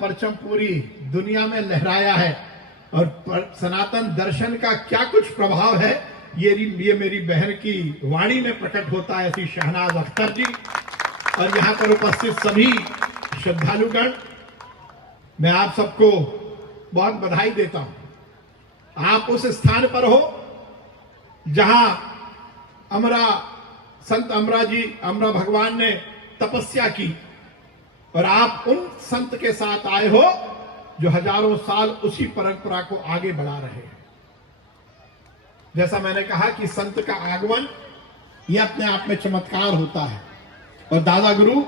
परचम पूरी दुनिया में लहराया है और सनातन दर्शन का क्या कुछ प्रभाव है ये मेरी बहन की वाणी में प्रकट होता है। ऐसी शहनाज अख्तर जी और यहाँ पर उपस्थित सभी श्रद्धालुगण, मैं आप सबको बहुत बधाई देता हूं। आप उस स्थान पर हो जहां संत अमरा भगवान ने तपस्या की और आप उन संत के साथ आए हो जो हजारों साल उसी परंपरा को आगे बढ़ा रहे हैं। जैसा मैंने कहा कि संत का आगमन यह अपने आप में चमत्कार होता है और दादा गुरु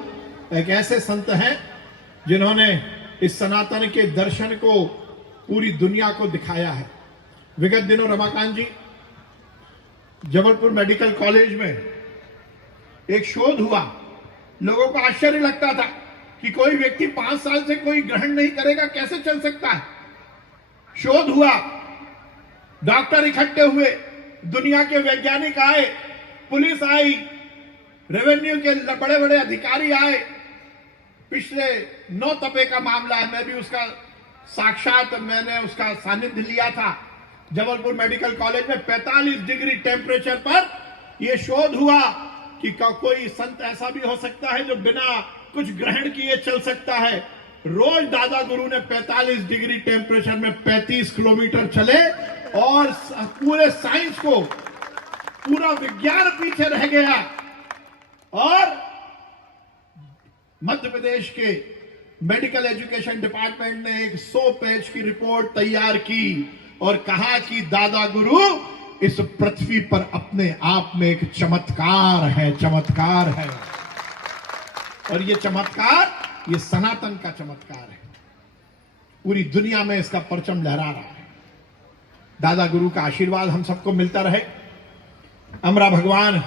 एक ऐसे संत हैं जिन्होंने इस सनातन के दर्शन को पूरी दुनिया को दिखाया है। विगत दिनों रमाकांत जी जबलपुर मेडिकल कॉलेज में एक शोध हुआ। लोगों को आश्चर्य लगता था कि कोई व्यक्ति 5 साल से कोई ग्रहण नहीं करेगा, कैसे चल सकता है। शोध हुआ, डॉक्टर इकट्ठे हुए, दुनिया के वैज्ञानिक आए, पुलिस आई, रेवेन्यू के बड़े बड़े अधिकारी आए। पिछले 9 तपे का मामला है, मैं भी उसका मैंने उसका सानिध्य लिया था। जबलपुर मेडिकल कॉलेज में 45 डिग्री टेम्परेचर पर यह शोध हुआ कि कोई संत ऐसा भी हो सकता है जो बिना कुछ ग्रहण किए चल सकता है। रोज दादा गुरु ने 45 डिग्री टेम्परेचर में 35 किलोमीटर चले और पूरे साइंस को, पूरा विज्ञान पीछे रह गया। और मध्य प्रदेश के मेडिकल एजुकेशन डिपार्टमेंट ने एक 100 पेज की रिपोर्ट तैयार की और कहा कि दादा गुरु इस पृथ्वी पर अपने आप में एक चमत्कार है, चमत्कार है। और ये चमत्कार, ये सनातन का चमत्कार है। पूरी दुनिया में इसका परचम लहरा रहा है। दादा गुरु का आशीर्वाद हम सबको मिलता रहे। अमरा भगवान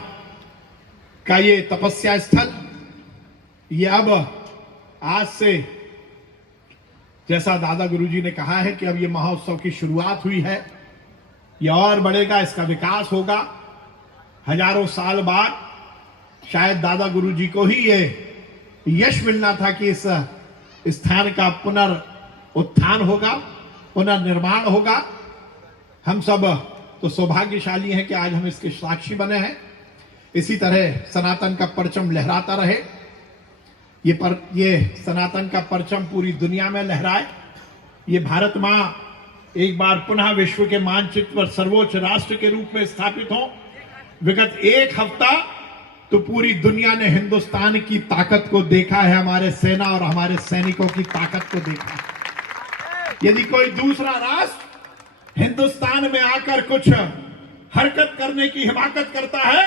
का ये तपस्या स्थल, ये अब आज से, जैसा दादा गुरु जी ने कहा है कि अब ये महोत्सव की शुरुआत हुई है, ये और बढ़ेगा, इसका विकास होगा। हजारों साल बाद शायद दादा गुरु जी को ही ये यश मिलना था कि इस स्थान का पुनरुत्थान होगा, पुनर्निर्माण होगा। हम सब तो सौभाग्यशाली हैं कि आज हम इसके साक्षी बने हैं। इसी तरह सनातन का परचम लहराता रहे। ये सनातन का परचम पूरी दुनिया में लहराए। ये भारत मां एक बार पुनः विश्व के मानचित्र पर सर्वोच्च राष्ट्र के रूप में स्थापित हो। विगत 1 हफ्ता तो पूरी दुनिया ने हिंदुस्तान की ताकत को देखा है, हमारे सेना और हमारे सैनिकों की ताकत को देखा है। यदि कोई दूसरा राष्ट्र हिंदुस्तान में आकर कुछ हरकत करने की हिमाकत करता है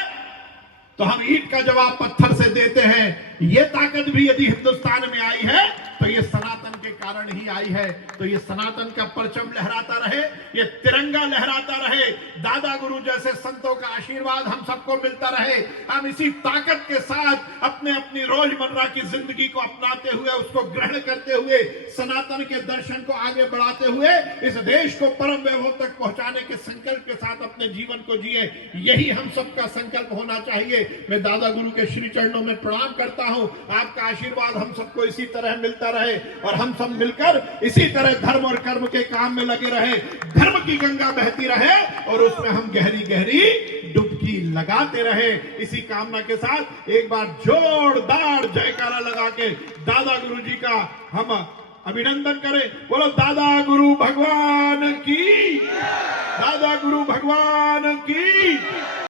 तो हम ईंट का जवाब पत्थर से देते हैं। यह ताकत भी यदि हिंदुस्तान में आई है तो ये सनातन के कारण ही आई है। तो ये सनातन का परचम लहराता रहे, ये तिरंगा लहराता रहे। दादा गुरु जैसे संतों का आशीर्वाद हम सबको मिलता रहे। हम इसी ताकत के साथ अपनी रोजमर्रा की जिंदगी को अपनाते हुए, उसको ग्रहण करते हुए, सनातन के दर्शन को आगे बढ़ाते हुए इस देश को परम वैभव तक पहुंचाने के संकल्प के साथ अपने जीवन को जिए। यही हम सबका संकल्प होना चाहिए। मैं दादा गुरु के श्री चरणों में प्रणाम करता हूं। आपका आशीर्वाद हम सबको इसी तरह मिलता रहे और हम सब मिलकर इसी तरह धर्म और कर्म के काम में लगे रहे। धर्म की गंगा बहती रहे और उसमें हम गहरी गहरी डुबकी लगाते रहे। इसी कामना के साथ एक बार जोरदार जयकारा लगा के दादा गुरु जी का हम अभिनंदन करें। बोलो दादा गुरु भगवान की, दादा गुरु भगवान की।